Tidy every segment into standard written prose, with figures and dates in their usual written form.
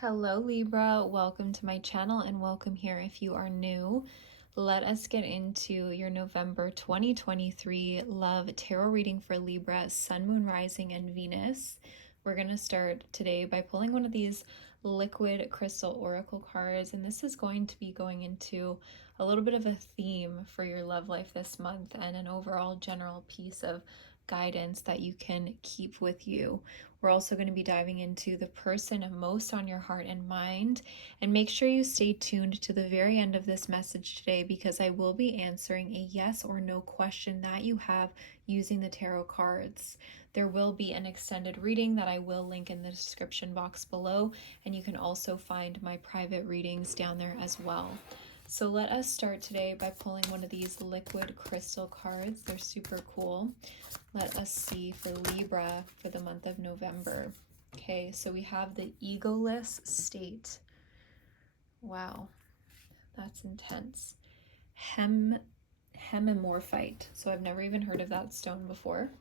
Hello Libra, welcome to my channel and welcome here if you are new. Let us get into your November 2023 love tarot reading for Libra, Sun, Moon, Rising, and Venus. We're going to start today by pulling one of these liquid crystal oracle cards, and this is going to be going into a little bit of a theme for your love life this month and an overall general piece of guidance that you can keep with you. We're also going to be diving into the person most on your heart and mind, and make sure you stay tuned to the very end of this message today because I will be answering a yes or no question that you have using the tarot cards. There will be an extended reading that I will link in the description box below, and you can also find my private readings down there as well. So let us start today by pulling one of these liquid crystal cards. They're super cool. Let us see for Libra for the month of November. Okay, so we have the egoless state. Wow, that's intense. Hemimorphite. So I've never even heard of that stone before.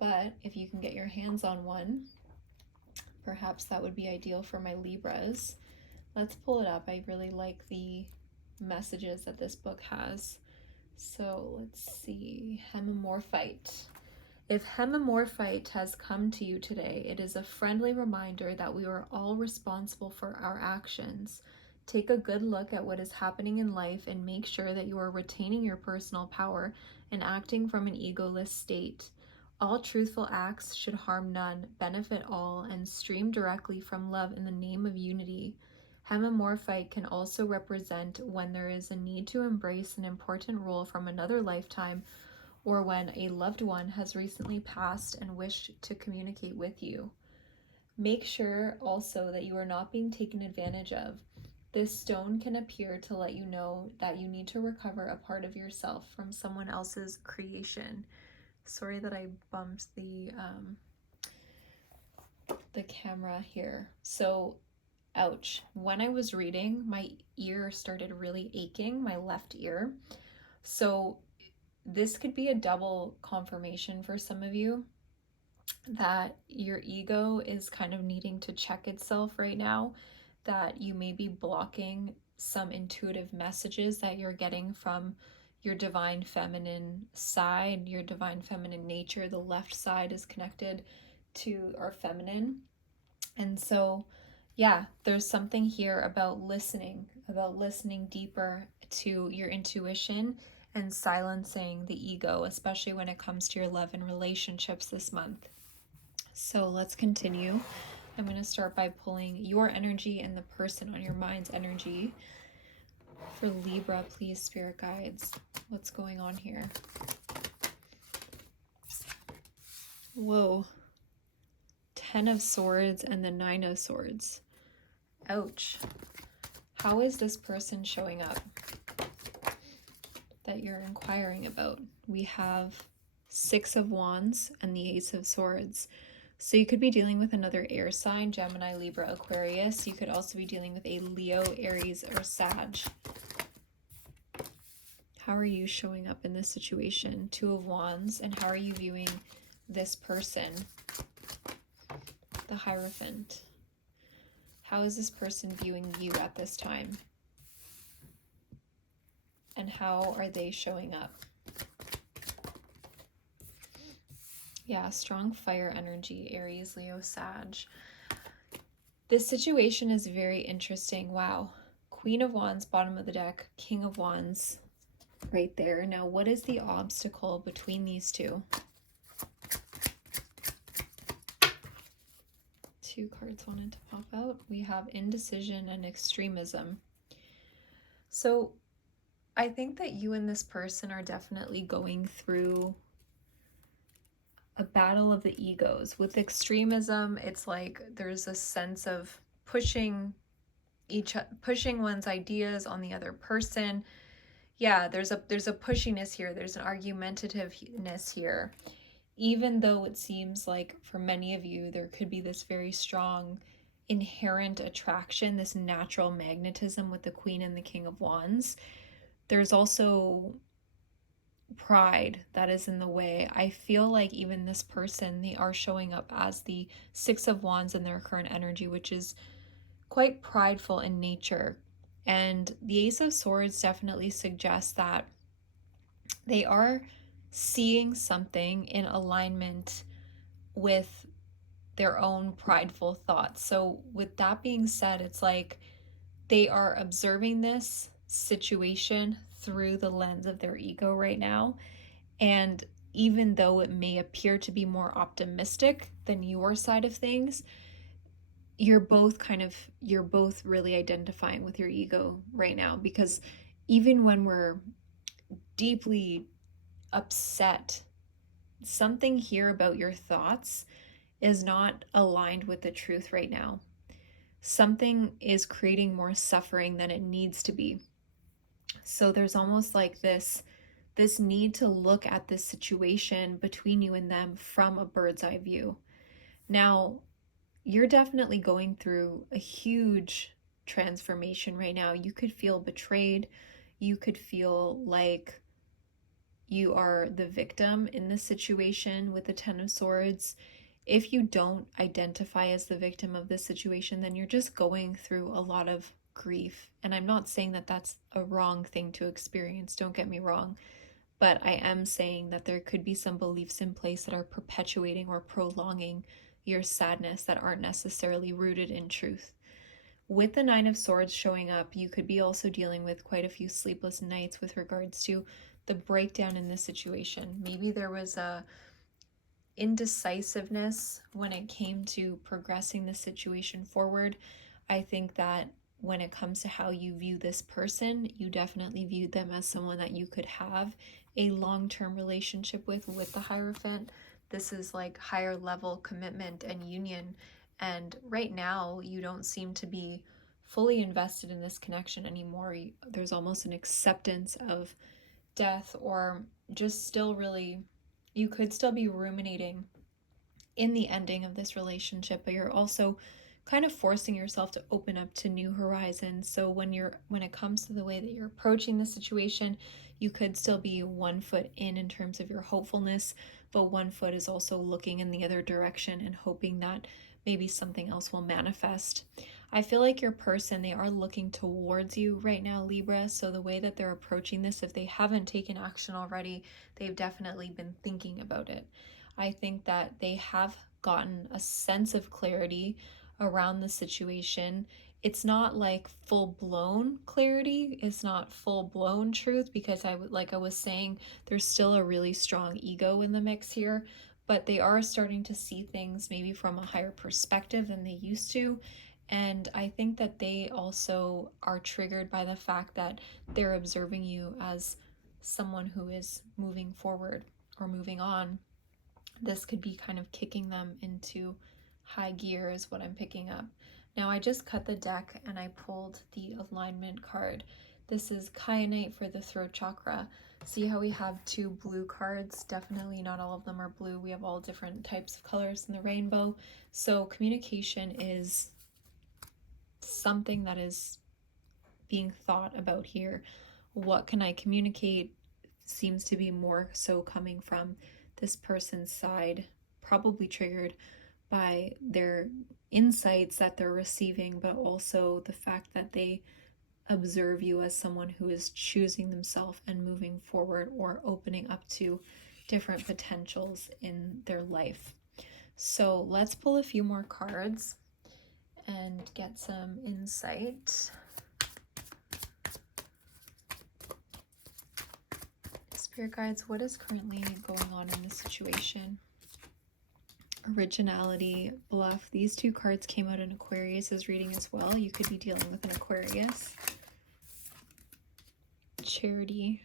But if you can get your hands on one, perhaps that would be ideal for my Libras. Let's pull it up. I really like the messages that this book has. So let's see. Hemimorphite. If hemimorphite has come to you today, it is a friendly reminder that we are all responsible for our actions. Take a good look at what is happening in life and make sure that you are retaining your personal power and acting from an egoless state. All truthful acts should harm none, benefit all, and stream directly from love in the name of unity. Hemimorphite can also represent when there is a need to embrace an important role from another lifetime, or when a loved one has recently passed and wished to communicate with you. Make sure also that you are not being taken advantage of. This stone can appear to let you know that you need to recover a part of yourself from someone else's creation. Sorry that I bumped the camera here. So, ouch. When I was reading, my ear started really aching, my left ear. So this could be a double confirmation for some of you that your ego is kind of needing to check itself right now, that you may be blocking some intuitive messages that you're getting from your divine feminine side, your divine feminine nature. The left side is connected to our feminine. And so, yeah, there's something here about listening deeper to your intuition and silencing the ego, especially when it comes to your love and relationships this month. So let's continue. I'm going to start by pulling your energy and the person on your mind's energy. For Libra, please, spirit guides, what's going on here? Whoa. 10 of Swords and the 9 of Swords. Ouch. How is this person showing up that you're inquiring about? We have 6 of Wands and the Ace of Swords. So you could be dealing with another air sign, Gemini, Libra, Aquarius. You could also be dealing with a Leo, Aries, or Sag. How are you showing up in this situation? 2 of Wands. And how are you viewing this person? The Hierophant. How is this person viewing you at this time? And how are they showing up? Yeah, strong fire energy, Aries, Leo, Sag. This situation is very interesting. Wow. Queen of Wands, bottom of the deck. King of Wands, right there. Now, what is the obstacle between these two? 2 cards wanted to pop out. We have indecision and extremism. So I think that you and this person are definitely going through a battle of the egos. With extremism, it's like there's a sense of pushing one's ideas on the other person. Yeah, there's a pushiness here. There's an argumentativeness here. Even though it seems like for many of you, there could be this very strong inherent attraction, this natural magnetism with the Queen and the King of Wands, there's also pride that is in the way. I feel like even this person, they are showing up as the 6 of Wands in their current energy, which is quite prideful in nature. And the Ace of Swords definitely suggests that they are seeing something in alignment with their own prideful thoughts. So, with that being said, it's like they are observing this situation through the lens of their ego right now. And even though it may appear to be more optimistic than your side of things, you're both really identifying with your ego right now, because even when we're deeply upset, something here about your thoughts is not aligned with the truth right now. Something is creating more suffering than it needs to be. So there's almost like this need to look at this situation between you and them from a bird's eye view. Now, you're definitely going through a huge transformation right now. You could feel betrayed. You could feel like you are the victim in this situation with the Ten of Swords. If you don't identify as the victim of this situation, then you're just going through a lot of grief. And I'm not saying that that's a wrong thing to experience, don't get me wrong, but I am saying that there could be some beliefs in place that are perpetuating or prolonging your sadness that aren't necessarily rooted in truth. With the Nine of Swords showing up, you could be also dealing with quite a few sleepless nights with regards to the breakdown in this situation. Maybe there was a indecisiveness when it came to progressing the situation forward. I think that when it comes to how you view this person, you definitely viewed them as someone that you could have a long-term relationship with the Hierophant. This is like higher level commitment and union. And right now, you don't seem to be fully invested in this connection anymore. There's almost an acceptance of death, or just still really, you could still be ruminating in the ending of this relationship, but you're also kind of forcing yourself to open up to new horizons. So when it comes to the way that you're approaching the situation, you could still be 1 foot in terms of your hopefulness, but 1 foot is also looking in the other direction and hoping that maybe something else will manifest. I feel like your person, they are looking towards you right now, Libra. So the way that they're approaching this, if they haven't taken action already, they've definitely been thinking about it. I think that they have gotten a sense of clarity around the situation. It's not like full-blown clarity, it's not full-blown truth, because like I was saying, there's still a really strong ego in the mix here, but they are starting to see things maybe from a higher perspective than they used to. And I think that they also are triggered by the fact that they're observing you as someone who is moving forward or moving on. This could be kind of kicking them into high gear is what I'm picking up. Now I just cut the deck and I pulled the alignment card. This is kyanite for the throat chakra. See how we have 2 blue cards? Definitely not all of them are blue. We have all different types of colors in the rainbow. So communication is something that is being thought about here. What can I communicate seems to be more so coming from this person's side, probably triggered by their insights that they're receiving, but also the fact that they observe you as someone who is choosing themselves and moving forward or opening up to different potentials in their life. So let's pull a few more cards and get some insight. Spirit guides, what is currently going on in this situation? Originality, bluff. These 2 cards came out in Aquarius's reading as well. You could be dealing with an Aquarius. Charity.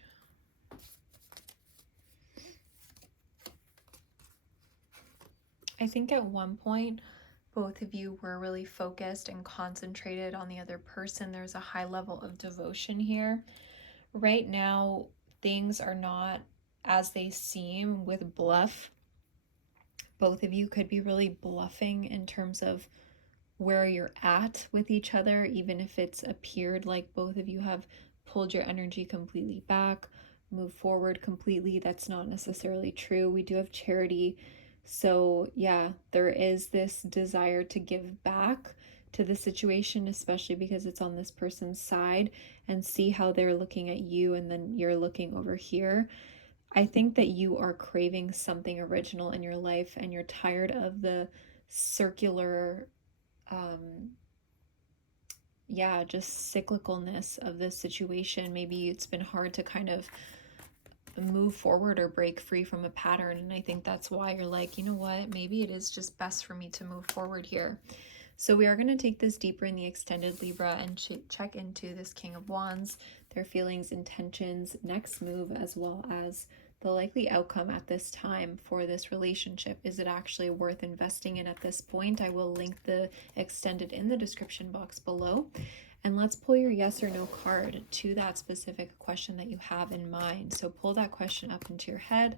I think at one point, both of you were really focused and concentrated on the other person. There's a high level of devotion here. Right now, things are not as they seem with bluff. Both of you could be really bluffing in terms of where you're at with each other, even if it's appeared like both of you have pulled your energy completely back, moved forward completely. That's not necessarily true. We do have charity. So yeah, there is this desire to give back, to the situation, especially because it's on this person's side, and see how they're looking at you and then you're looking over here. I think that you are craving something original in your life and you're tired of the circular, just cyclicalness of this situation. Maybe it's been hard to kind of move forward or break free from a pattern. And I think that's why you're like, you know what, maybe it is just best for me to move forward here. So we are going to take this deeper in the extended Libra and check into this King of Wands, their feelings, intentions, next move, as well as the likely outcome at this time for this relationship. Is it actually worth investing in at this point? I will link the extended in the description box below. And let's pull your yes or no card to that specific question that you have in mind. So pull that question up into your head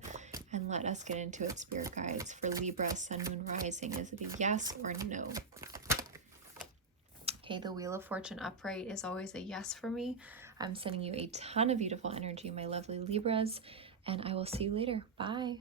and let us get into it, Spirit Guides. For Libra, Sun, Moon, Rising, is it a yes or no? Okay, the Wheel of Fortune upright is always a yes for me. I'm sending you a ton of beautiful energy, my lovely Libras, and I will see you later. Bye.